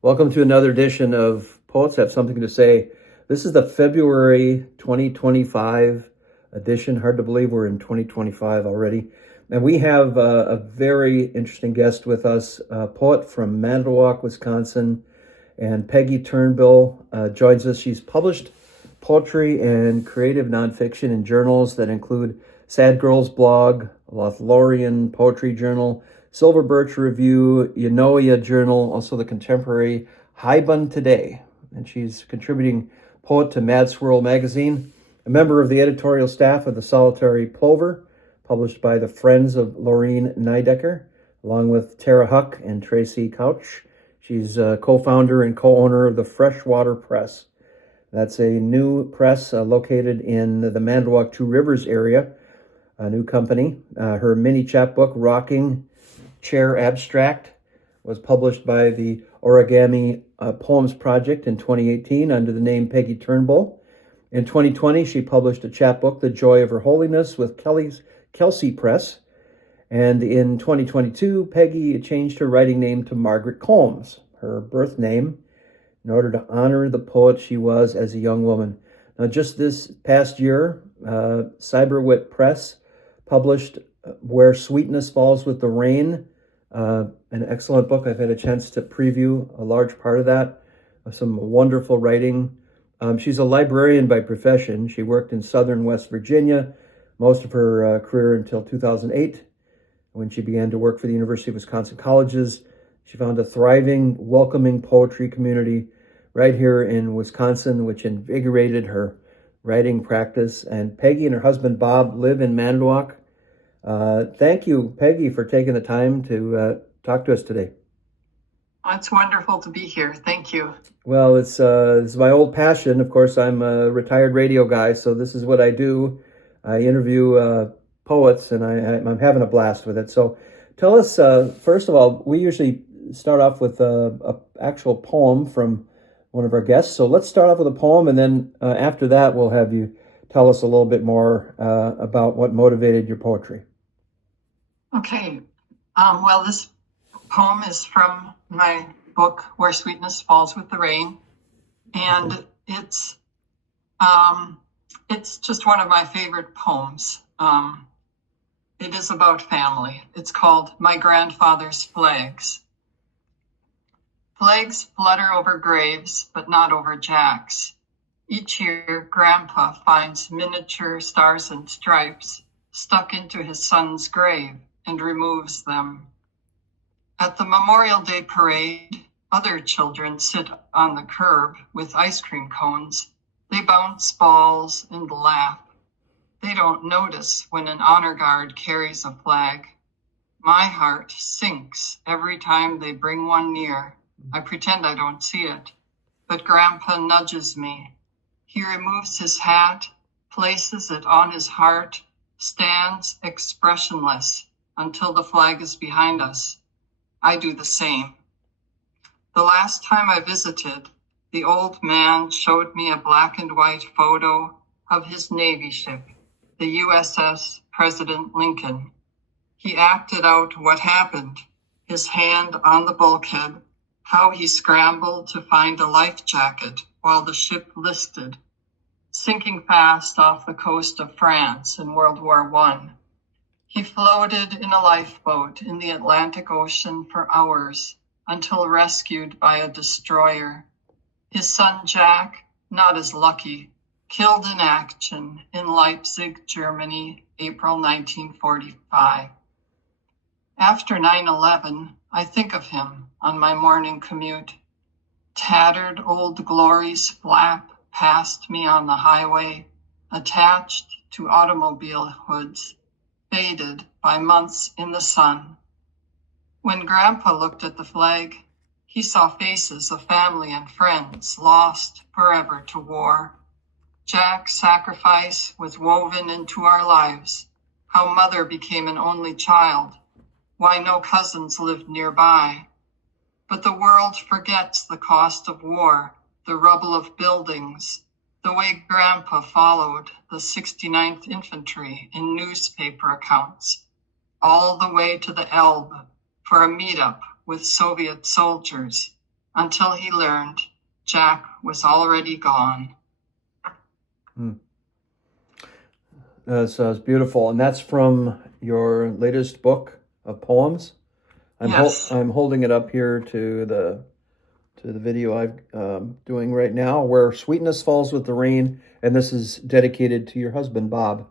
Welcome to another edition of Poets Have Something to Say. This is the February 2025 edition. Hard to believe we're in 2025 already. And we have a very interesting guest with us, a poet from Manitowoc, Wisconsin, and Peggy Turnbull joins us. She's published poetry and creative nonfiction in journals that include Sad Girls Blog, Lothlorien Poetry Journal, Silver Birch Review, Yanoia Journal, also the contemporary Haibun Today. And she's contributing poet to Mad Swirl magazine, a member of the editorial staff of The Solitary Plover, published by the Friends of Laureen Nidecker, along with Tara Huck and Tracy Couch. She's a co-founder and co-owner of the Freshwater Press. That's a new press located in the Manitowoc Two Rivers area, a new company. Her mini chapbook, Rocking Chair Abstract, was published by the Origami Poems Project in 2018 under the name Peggy Turnbull. In 2020, she published a chapbook, The Joy of Her Holiness, with Kelsey Press. And in 2022, Peggy changed her writing name to Margaret Combs, her birth name, in order to honor the poet she was as a young woman. Now, just this past year, Cyberwit Press published Where Sweetness Falls with the Rain, an excellent book. I've had a chance to preview a large part of that, some wonderful writing. She's a librarian by profession. She worked in southern West Virginia most of her career until 2008, when she began to work for the University of Wisconsin Colleges. She found a thriving, welcoming poetry community right here in Wisconsin, which invigorated her writing practice. And Peggy and her husband, Bob, live in Manitowoc. Thank you, Peggy, for taking the time to talk to us today. It's wonderful to be here. Thank you. Well, it's my old passion. Of course, I'm a retired radio guy, so this is what I do. I interview poets, and I'm having a blast with it. So tell us, first of all, we usually start off with a actual poem from one of our guests. So let's start off with a poem, and then after that, we'll have you tell us a little bit more about what motivated your poetry. Okay. Well, this poem is from my book, Where Sweetness Falls with the Rain. And it's just one of my favorite poems. It is about family. It's called My Grandfather's Flags. Flags flutter over graves, but not over Jack's. Each year, Grandpa finds miniature stars and stripes stuck into his son's grave and removes them. At the Memorial Day parade, other children sit on the curb with ice cream cones. They bounce balls and laugh. They don't notice when an honor guard carries a flag. My heart sinks every time they bring one near. I pretend I don't see it, but Grandpa nudges me. He removes his hat, places it on his heart, stands expressionless until the flag is behind us. I do the same. The last time I visited, the old man showed me a black and white photo of his Navy ship, the USS President Lincoln. He acted out what happened, his hand on the bulkhead, how he scrambled to find a life jacket while the ship listed, sinking fast off the coast of France in World War I. He floated in a lifeboat in the Atlantic Ocean for hours until rescued by a destroyer. His son Jack, not as lucky, killed in action in Leipzig, Germany, April 1945. After 9/11, I think of him on my morning commute. Tattered old glories flap past me on the highway, attached to automobile hoods, faded by months in the sun. When Grandpa looked at the flag, he saw faces of family and friends lost forever to war. Jack's sacrifice was woven into our lives, how Mother became an only child, why no cousins lived nearby. But the world forgets the cost of war, the rubble of buildings, the way Grandpa followed the 69th Infantry in newspaper accounts, all the way to the Elbe for a meetup with Soviet soldiers, until he learned Jack was already gone. So it's beautiful. And that's from your latest book of poems? Yes. I'm holding it up here to the video I'm doing right now, where sweetness falls with the rain, and this is dedicated to your husband, Bob.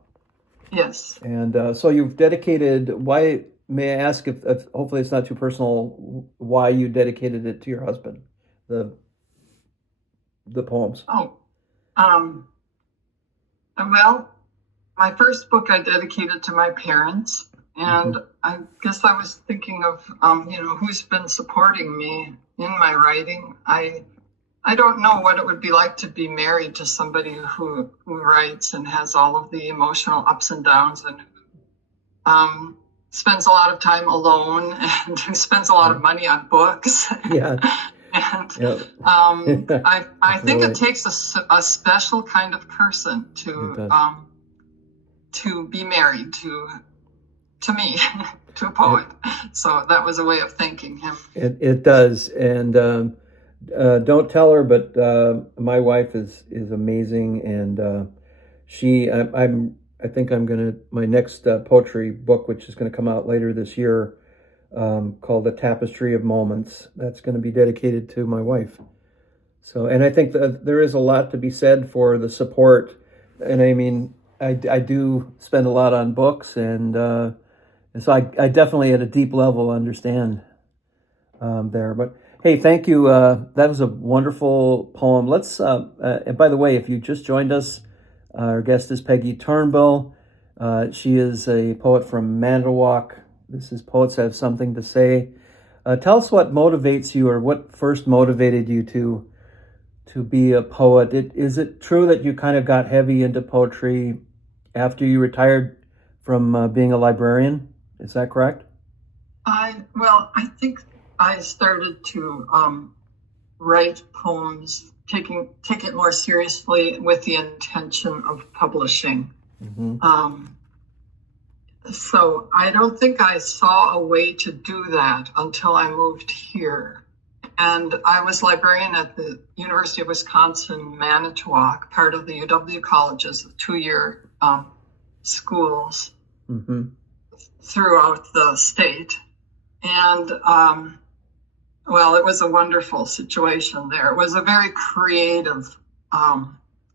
Yes. And so you've dedicated, why, may I ask if hopefully it's not too personal, why you dedicated it to your husband, the poems? Well, my first book I dedicated to my parents, and I guess I was thinking of, who's been supporting me in my writing. I don't know what it would be like to be married to somebody who writes and has all of the emotional ups and downs, and spends a lot of time alone, and who spends a lot of money on books. Yeah. And Yep. I think it takes a special kind of person to be married to me, to a poet. So that was a way of thanking him. It does. And don't tell her, but my wife is amazing, and I think I'm gonna, my next poetry book, which is gonna come out later this year, called The Tapestry of Moments. That's going to be dedicated to my wife. So, and I think that there is a lot to be said for the support. And I mean, I do spend a lot on books, and so I definitely at a deep level understand there. But hey, thank you. That was a wonderful poem. Let's, and by the way, if you just joined us, our guest is Peggy Turnbull. She is a poet from Manitowoc. This is Poets Have Something to Say. Tell us what motivates you, or what first motivated you to be a poet. Is it true that you kind of got heavy into poetry after you retired from being a librarian? Is that correct? I think I started to write poems, take it more seriously with the intention of publishing. So I don't think I saw a way to do that until I moved here. And I was librarian at the University of Wisconsin, Manitowoc, part of the UW colleges, 2-year schools throughout the state. And it was a wonderful situation there. It was a very creative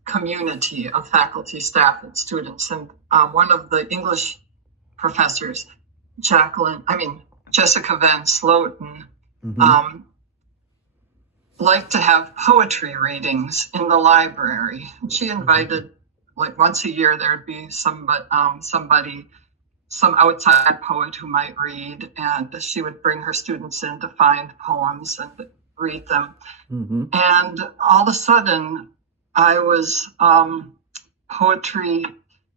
community of faculty, staff, and students. And one of the English professors, Jessica Van Sloten, liked to have poetry readings in the library. She invited, like once a year, there'd be some outside poet who might read, and she would bring her students in to find poems and read them. And all of a sudden, poetry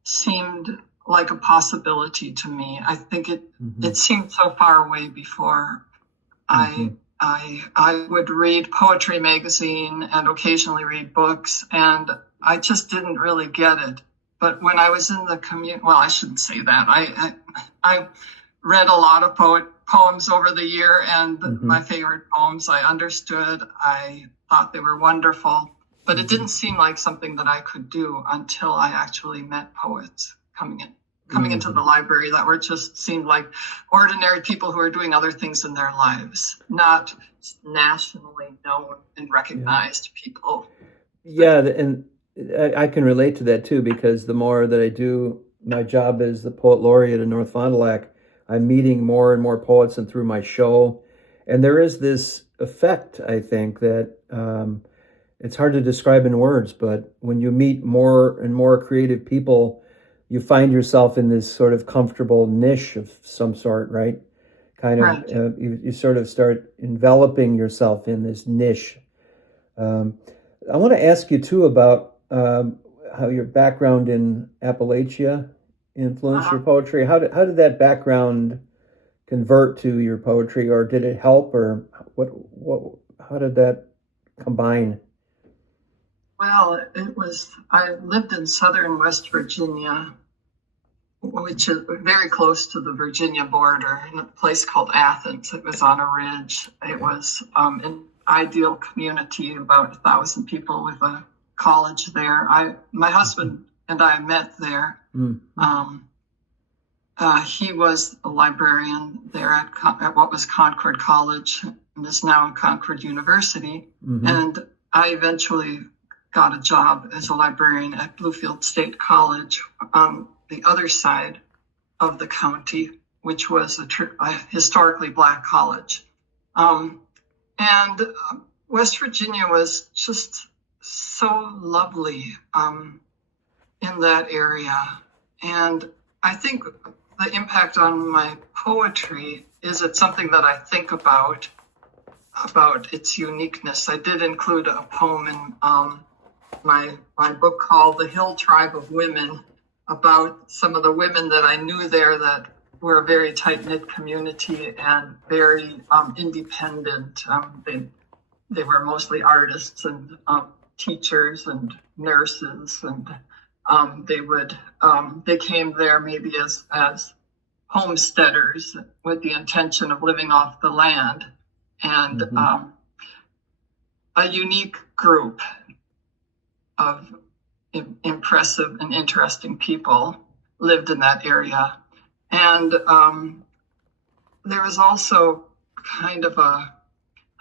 seemed like a possibility to me. I think it seemed so far away before. I would read Poetry Magazine and occasionally read books, and I just didn't really get it. But when I was in the community, well, I shouldn't say that. I read a lot of poems over the year, and my favorite poems I understood. I thought they were wonderful, but it didn't seem like something that I could do until I actually met poets coming into the library that were just seemed like ordinary people who are doing other things in their lives, not nationally known and recognized people. Yeah, and I can relate to that too, because the more that I do my job as the poet laureate in North Fond du Lac, I'm meeting more and more poets, and through my show, and there is this effect, I think, that it's hard to describe in words, but when you meet more and more creative people, you find yourself in this sort of comfortable niche of some sort, right? Kind of, right. You sort of start enveloping yourself in this niche. I want to ask you too about how your background in Appalachia influenced your poetry. How did that background convert to your poetry, or did it help, or how did that combine? Well, I lived in southern West Virginia, which is very close to the Virginia border, in a place called Athens. It was on a ridge. It was ideal community, about 1,000 people with a college there. My husband and I met there. He was a librarian there at what was Concord College and is now Concord University. And I eventually got a job as a librarian at Bluefield State College on the other side of the county, which was a historically Black college. And West Virginia was just so lovely in that area. And I think the impact on my poetry is it's something that I think about its uniqueness. I did include a poem in my book called The Hill Tribe of Women, about some of the women that I knew there that were a very tight-knit community and very independent. They were mostly artists and teachers and nurses, and they came there maybe as homesteaders with the intention of living off the land, and a unique group of impressive and interesting people lived in that area. And there was also kind of a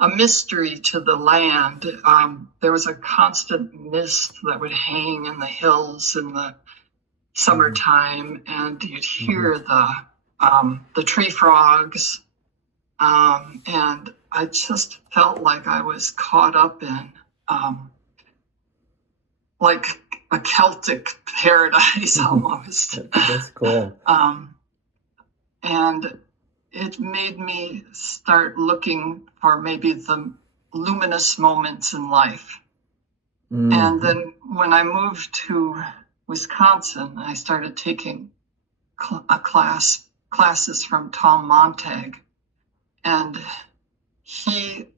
mystery to the land. There was a constant mist that would hang in the hills in the summertime, and you'd hear the tree frogs. And I just felt like I was caught up in like a Celtic paradise almost. That's cool. And it made me start looking for maybe the luminous moments in life. And then when I moved to Wisconsin, I started taking classes from Tom Montag. And it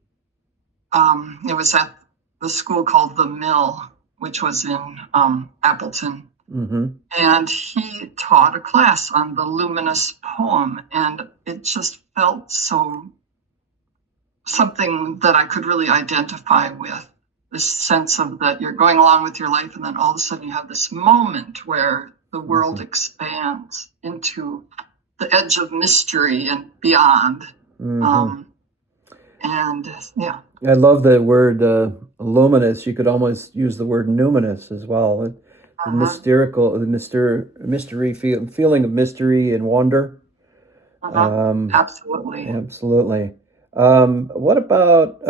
was at the school called The Mill, which was in Appleton. And he taught a class on the luminous poem, and it just felt something that I could really identify with, this sense of that you're going along with your life, and then all of a sudden you have this moment where the world expands into the edge of mystery and beyond. And yeah, I love the word luminous. You could almost use the word numinous as well. The mystery feeling of mystery and wonder. Absolutely. What about,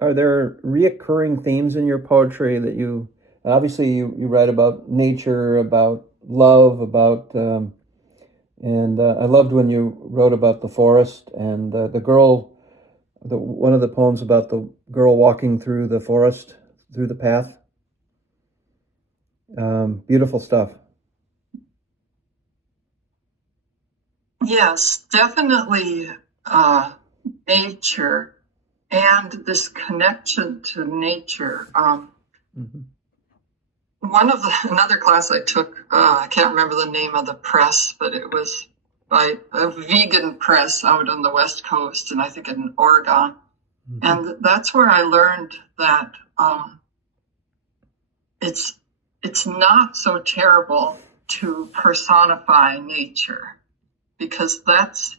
are there reoccurring themes in your poetry that you write about nature, about love, about, and I loved when you wrote about the forest and the girl, one of the poems about the girl walking through the forest, through the path. Beautiful stuff. Yes, definitely nature and this connection to nature. Another class I took, I can't remember the name of the press, but it was by a vegan press out on the West Coast, and I think in Oregon. And that's where I learned that it's not so terrible to personify nature, because that's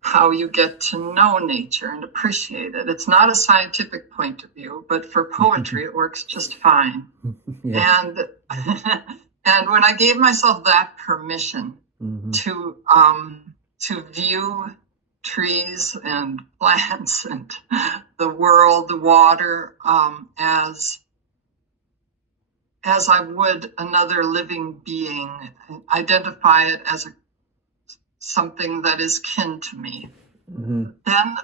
how you get to know nature and appreciate it. It's not a scientific point of view, but for poetry, it works just fine. And when I gave myself that permission to view trees and plants and the world, the water, as I would another living being, identify it as something that is kin to me. Then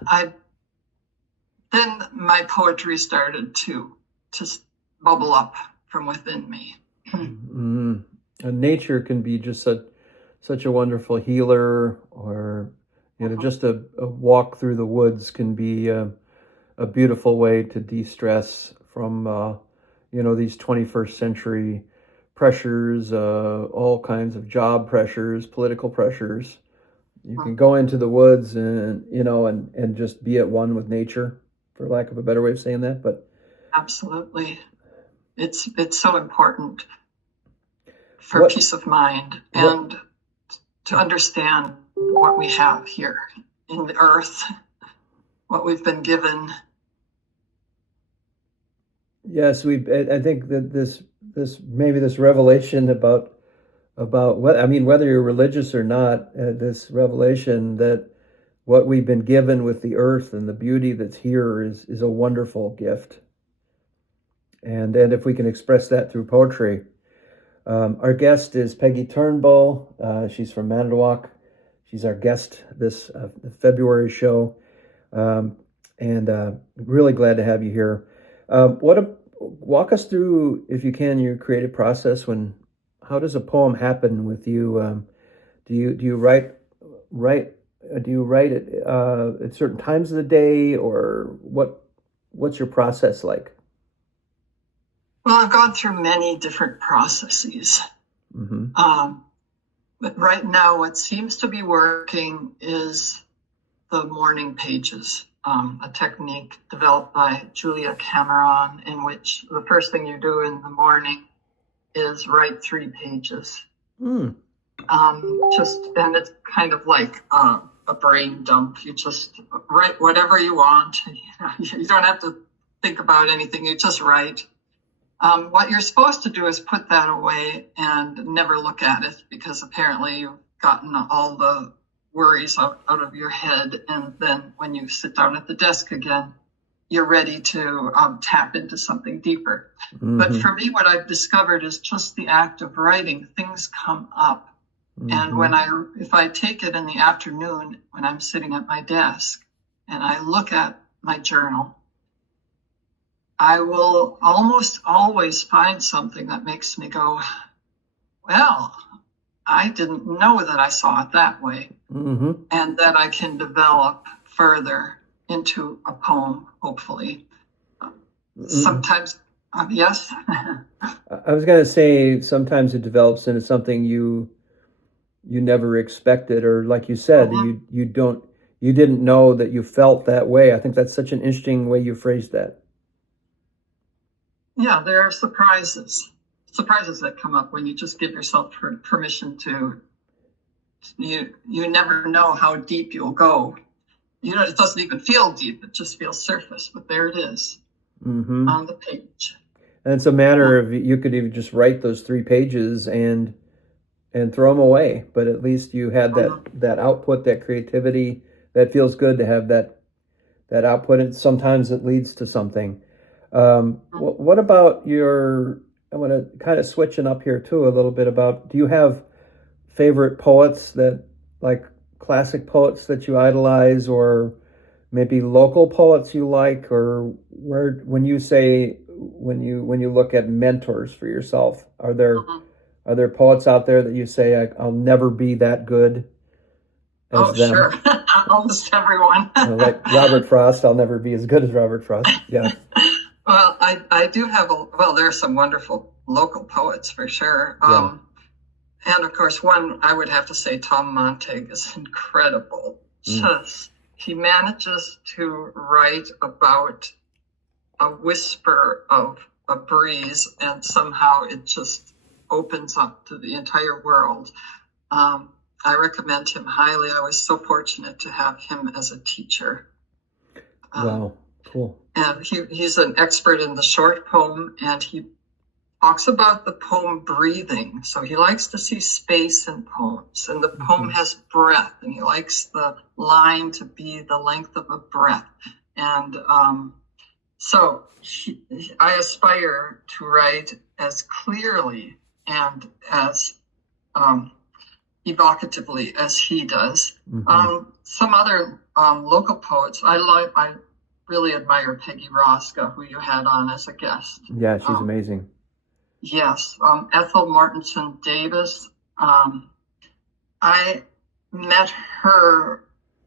my poetry started to bubble up from within me. And nature can be just such a wonderful healer, or just a walk through the woods can be a beautiful way to de-stress from these 21st century pressures, all kinds of job pressures, political pressures. You can go into the woods and just be at one with nature. for lack of a better way of saying that. But Absolutely. It's so important for peace of mind and to understand what we have here in the earth, what we've been given. Yes, I think that this revelation about what I mean, whether you're religious or not, this revelation that what we've been given with the earth and the beauty that's here is a wonderful gift, and if we can express that through poetry. Our guest is Peggy Turnbull. She's from Manitowoc. She's our guest this February show, and really glad to have you here. Walk us through, if you can, your creative process. How does a poem happen with you? Do you write it at certain times of the day, or what's your process like? Well, I've gone through many different processes. Mm-hmm. But right now, what seems to be working is the morning pages, a technique developed by Julia Cameron, in which the first thing you do in the morning is write 3 pages. Mm. And it's kind of like a brain dump. You just write whatever you want. You don't have to think about anything. You just write. What you're supposed to do is put that away and never look at it, because apparently you've gotten all the worries out of your head. And then when you sit down at the desk again, you're ready to tap into something deeper. Mm-hmm. But for me, what I've discovered is just the act of writing, things come up. Mm-hmm. And if I take it in the afternoon when I'm sitting at my desk and I look at my journal, I will almost always find something that makes me go, well, I didn't know that I saw it that way. Mm-hmm. And that I can develop further into a poem, hopefully. Mm-hmm. Sometimes, yes? I was going to say, sometimes it develops into something you never expected, or like you said, mm-hmm. you didn't know that you felt that way. I think that's such an interesting way you phrased that. Yeah, there are surprises that come up when you just give yourself permission to. You never know how deep you'll go. It doesn't even feel deep; it just feels surface. But there it is, mm-hmm. on the page. And it's a matter of, you could even just write those 3 pages and throw them away. But at least you had that output, that creativity. That feels good to have that output, and sometimes it leads to something. What about I want to kind of switching up here too a little bit about, do you have favorite poets, that like classic poets that you idolize, or maybe local poets you like, or when you look at mentors for yourself, are there poets out there that you say, I'll never be that good as them? Sure. Almost everyone. Like Robert Frost, I'll never be as good as Robert Frost. Yeah. Well, I do have there are some wonderful local poets for sure. Yeah. And of course, one I would have to say, Tom Montag is incredible. He manages to write about a whisper of a breeze, and somehow it just opens up to the entire world. I recommend him highly. I was so fortunate to have him as a teacher. Wow, cool. And he's an expert in the short poem, and he talks about the poem breathing. So he likes to see space in poems, and the poem has breath, and he likes the line to be the length of a breath. And so I aspire to write as clearly and as evocatively as he does. Mm-hmm. Some other local poets, I really admire Peggy Roska, who you had on as a guest. Yeah, she's amazing. Yes. Ethel Mortensen Davis. I met her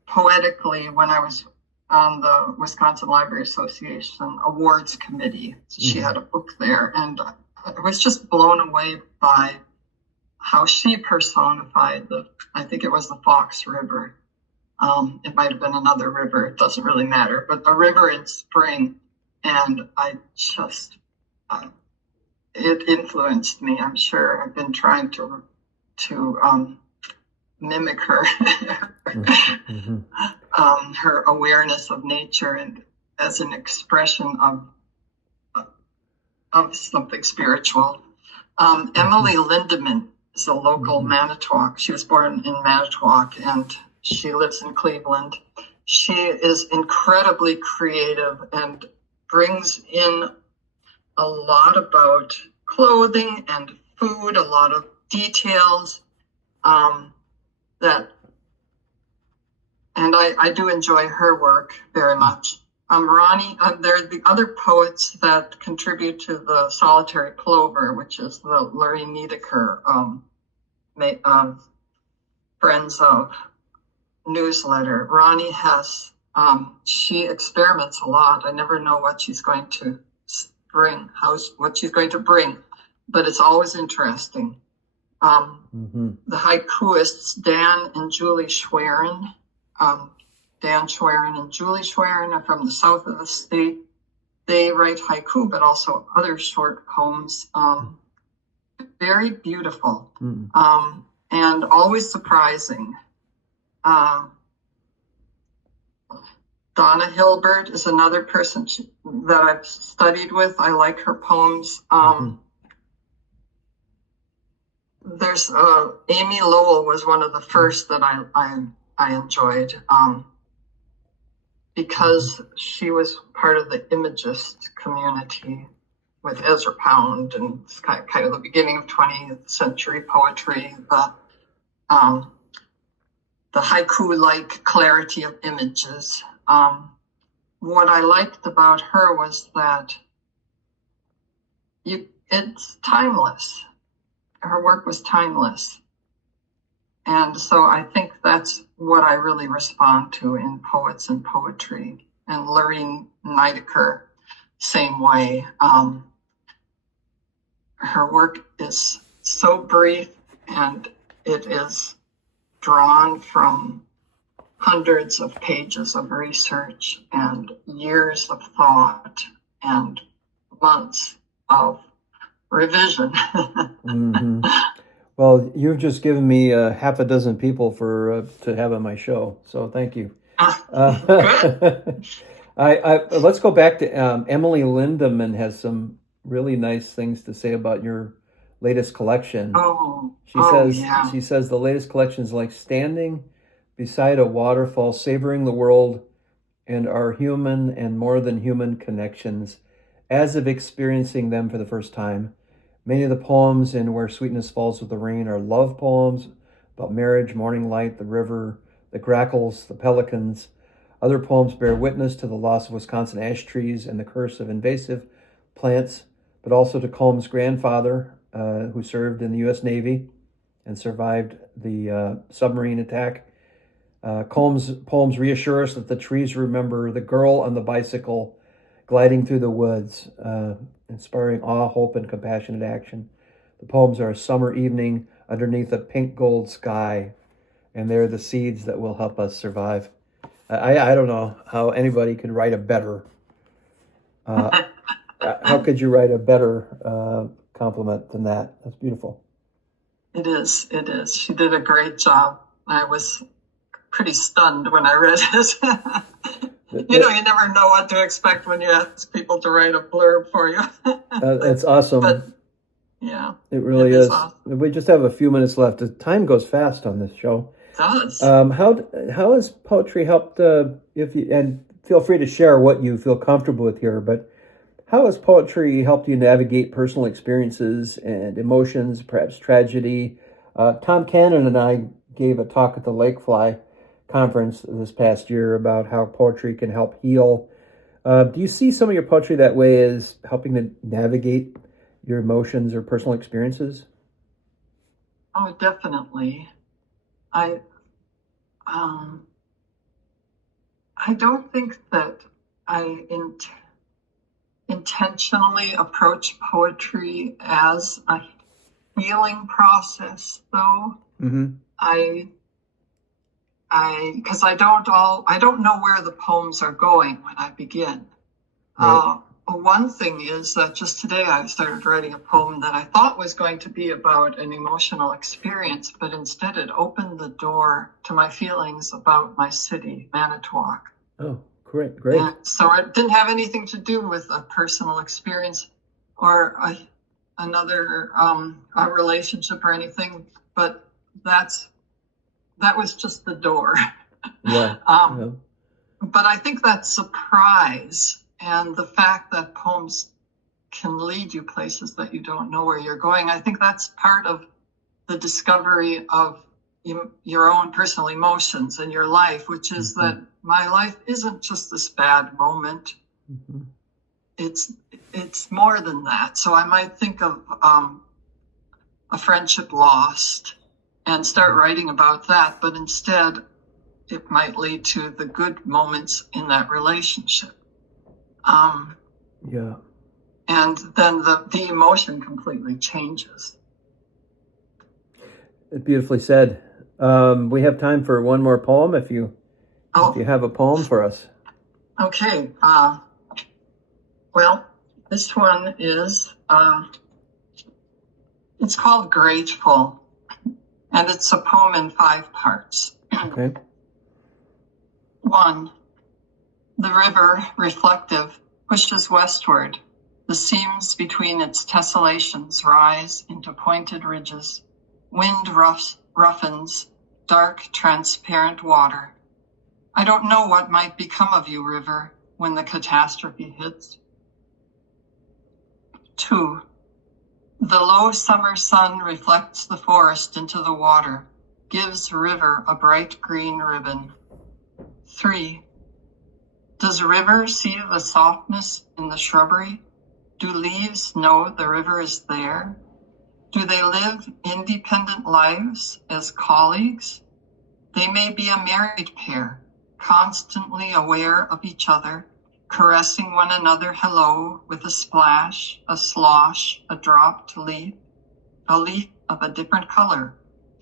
poetically when I was on the Wisconsin Library Association Awards Committee. She had a book there, and I was just blown away by how she personified I think it was the Fox River. It might have been another river. It doesn't really matter. But the river in spring, and I just, it influenced me. I'm sure I've been trying to mimic her, Mm-hmm. her awareness of nature and as an expression of something spiritual. Emily Lindemann is a local Manitowoc. She was born in Manitowoc and she lives in Cleveland. She is incredibly creative and brings in a lot about clothing and food, a lot of details and I do enjoy her work very much. Ronnie, there are the other poets that contribute to the Solitary Plover, which is the Larry Niedecker Friends of newsletter. Ronnie has, she experiments a lot. I never know what she's going to bring, what she's going to bring, but it's always interesting. The haikuists, Dan and Julie Schwerin, Dan Schwerin and Julie Schwerin are from the south of the state. They write haiku, but also other short poems. Very beautiful and always surprising. Donna Hilbert is another person that I've studied with. I like her poems. There's Amy Lowell was one of the first that I enjoyed because she was part of the Imagist community with Ezra Pound, and it's kind of the beginning of 20th century poetry. The haiku-like clarity of images. What I liked about her was that it's timeless. Her work was timeless. And so I think that's what I really respond to in poets and poetry. And Lorraine Niedecker, same way. Her work is so brief and it is drawn from hundreds of pages of research and years of thought and months of revision. Well, you've just given me half a dozen people to have on my show, so thank you. Good. Let's go back to Emily Lindemann has some really nice things to say about your latest collection. She says the latest collection is like standing beside a waterfall, savoring the world and our human and more than human connections, as if experiencing them for the first time. Many of the poems in Where Sweetness Falls with the Rain are love poems about marriage, morning light, the river, the grackles, the pelicans. Other poems bear witness to the loss of Wisconsin ash trees and the curse of invasive plants, but also to Colm's grandfather, who served in the U.S. Navy and survived the submarine attack. Colm's poems reassure us that the trees remember the girl on the bicycle gliding through the woods, inspiring awe, hope, and compassionate action. The poems are a summer evening underneath a pink gold sky, and they're the seeds that will help us survive. I don't know how anybody could write a better. How could you write a better compliment than that? That's beautiful. It is. She did a great job. I was pretty stunned when I read it. You never know what to expect when you ask people to write a blurb for you. It's awesome. But, yeah. It really is. Awesome. We just have a few minutes left. The time goes fast on this show. It does. How has poetry helped, and feel free to share what you feel comfortable with here, but how has poetry helped you navigate personal experiences and emotions, perhaps tragedy? Tom Cannon and I gave a talk at the Lakefly conference this past year about how poetry can help heal. Do you see some of your poetry that way as helping to navigate your emotions or personal experiences? Oh, definitely. I don't think that I intentionally approach poetry as a healing process, though. Mm-hmm. because I don't know where the poems are going when I begin. Right. One thing is that just today I started writing a poem that I thought was going to be about an emotional experience, but instead it opened the door to my feelings about my city, Manitowoc. Oh, great. And so it didn't have anything to do with a personal experience or a relationship or anything, but that was just the door. Yeah. Yeah. But I think that surprise and the fact that poems can lead you places that you don't know where you're going, I think that's part of the discovery of your own personal emotions in your life, which is that my life isn't just this bad moment. It's more than that. So I might think of a friendship lost and start writing about that, but instead it might lead to the good moments in that relationship. Yeah. And then the emotion completely changes. Beautifully said. We have time for one more poem if you have a poem for us. Okay. Well, this one is, it's called Grateful, and it's a poem in 5 parts. Okay. 1. The river, reflective, pushes westward. The seams between its tessellations rise into pointed ridges. Wind roughens dark, transparent water. I don't know what might become of you, river, when the catastrophe hits. 2. The low summer sun reflects the forest into the water, gives river a bright green ribbon. 3. Does river see the softness in the shrubbery? Do leaves know the river is there? Do they live independent lives as colleagues? They may be a married pair, constantly aware of each other, caressing one another hello with a splash, a slosh, a dropped leaf, a leaf of a different color,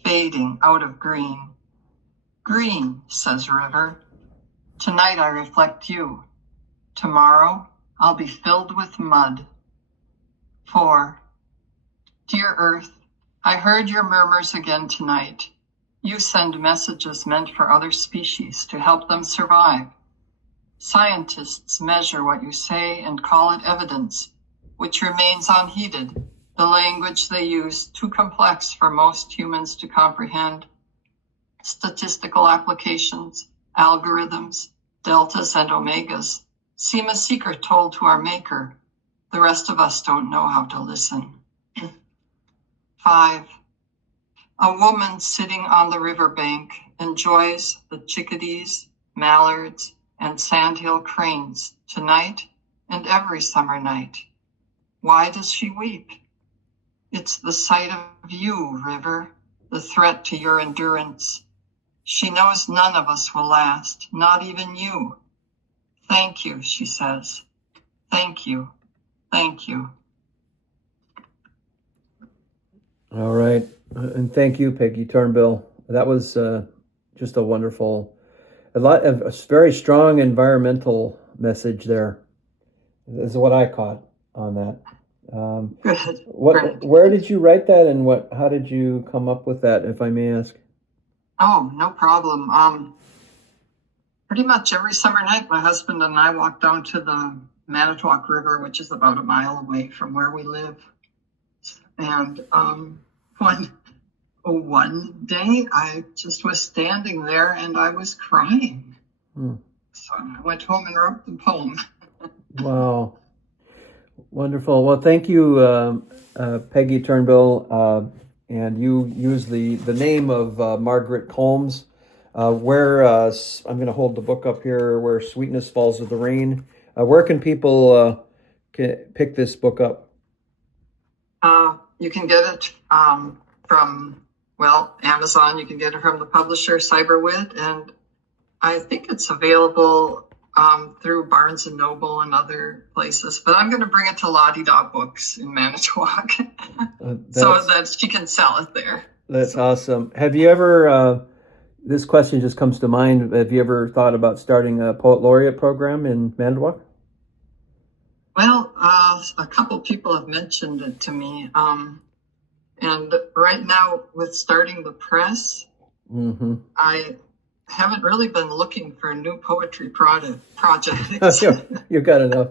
fading out of green. Green, says river. Tonight I reflect you. Tomorrow I'll be filled with mud. 4. Dear Earth, I heard your murmurs again tonight. You send messages meant for other species to help them survive. Scientists measure what you say and call it evidence, which remains unheeded, the language they use too complex for most humans to comprehend. Statistical applications, algorithms, deltas and omegas seem a secret told to our maker. The rest of us don't know how to listen. 5. A woman sitting on the riverbank enjoys the chickadees, mallards, and sandhill cranes tonight and every summer night. Why does she weep? It's the sight of you, river, the threat to your endurance. She knows none of us will last, not even you. Thank you, she says. Thank you. Thank you. All right. And thank you, Peggy Turnbull. That was just a wonderful, a very strong environmental message there. This is what I caught on that. Good. Where did you write that, and how did you come up with that, if I may ask? Oh, no problem. Pretty much every summer night, my husband and I walk down to the Manitowoc River, which is about a mile away from where we live. And one day I just was standing there and I was crying. So I went home and wrote the poem. Wow. Wonderful. Well, thank you, Peggy Turnbull. And you use the name of Margaret Combs. Where I'm going to hold the book up here, Where Sweetness Falls with the Rain. Where can people pick this book up? You can get it from, Amazon. You can get it from the publisher Cyberwit, and I think it's available through Barnes & Noble and other places. But I'm going to bring it to Lottie Daw Books in Manitowoc so that she can sell it there. That's awesome. Have you ever This question just comes to mind. Have you ever thought about starting a poet laureate program in Manitowoc? Well, a couple people have mentioned it to me. And right now, with starting the press, Mm-hmm. I haven't really been looking for new poetry projects. You've got enough.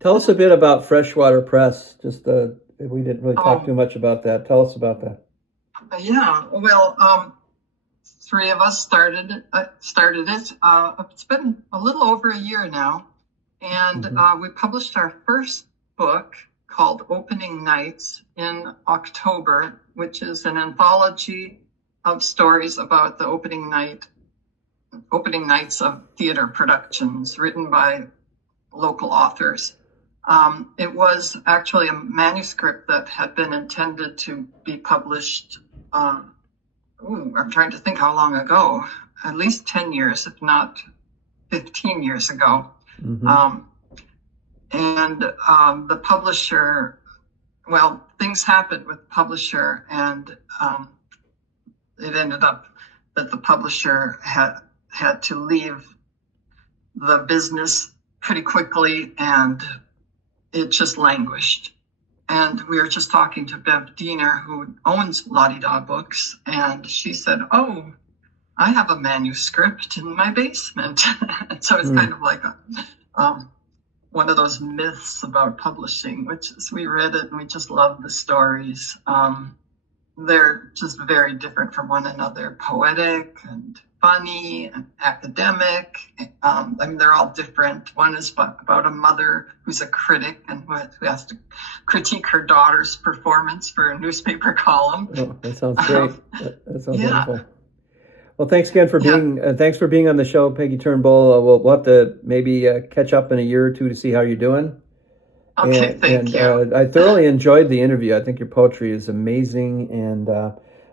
Tell us a bit about Freshwater Press. Just we didn't really talk too much about that. Tell us about that. Yeah, well, three of us started it. It's been a little over a year now, and we published our first book called Opening Nights in October, which is an anthology of stories about the opening nights of theater productions written by local authors. It was actually a manuscript that had been intended to be published. I'm trying to think how long ago. At least 10 years, if not 15 years ago. Mm-hmm. The publisher, well, things happened with the publisher, and it ended up that the publisher had to leave the business pretty quickly, and it just languished. And we were just talking to Bev Diener, who owns Lottie Da Books, and she said, "Oh, I have a manuscript in my basement." So it's kind of like one of those myths about publishing, which is we read it and we just love the stories. They're just very different from one another, poetic and funny and academic. They're all different. One is about a mother who's a critic and who has to critique her daughter's performance for a newspaper column. Oh, that sounds great. That sounds wonderful. Well, thanks again for being on the show, Peggy Turnbull. We'll have to maybe catch up in a year or two to see how you're doing. Okay, thank you. I thoroughly enjoyed the interview. I think your poetry is amazing, and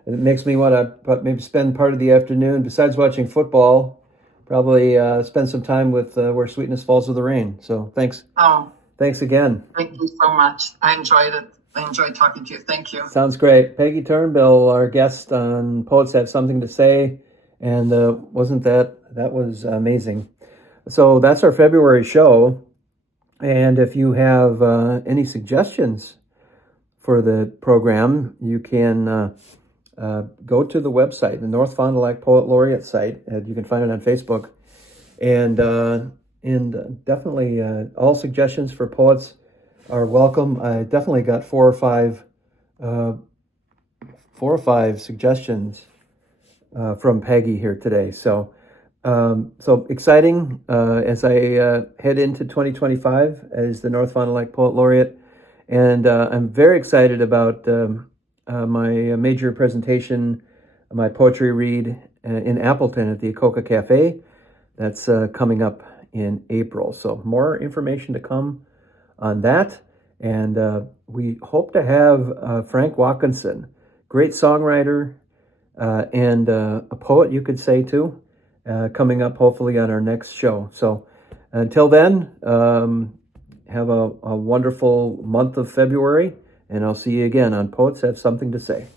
it makes me want to maybe spend part of the afternoon, besides watching football, probably spend some time with Where Sweetness Falls with the Rain. So thanks. Thanks again. Thank you so much. I enjoyed it. I enjoyed talking to you. Thank you. Sounds great. Peggy Turnbull, our guest on Poets Have Something to Say, and wasn't that was amazing. So that's our February show. And if you have any suggestions for the program, you can go to the website, the North Fond du Lac Poet Laureate site. You can find it on Facebook. And definitely all suggestions for poets are welcome. I definitely got four or five suggestions from Peggy here today. So exciting as I head into 2025 as the North Fond du Lac Poet Laureate. And I'm very excited about my major presentation, my poetry read in Appleton at the Akoka Cafe. That's coming up in April. So more information to come on that. And we hope to have Frank Watkinson, great songwriter and a poet, you could say, too. Coming up hopefully on our next show. So until then, have a wonderful month of February, and I'll see you again on Poets Have Something to Say.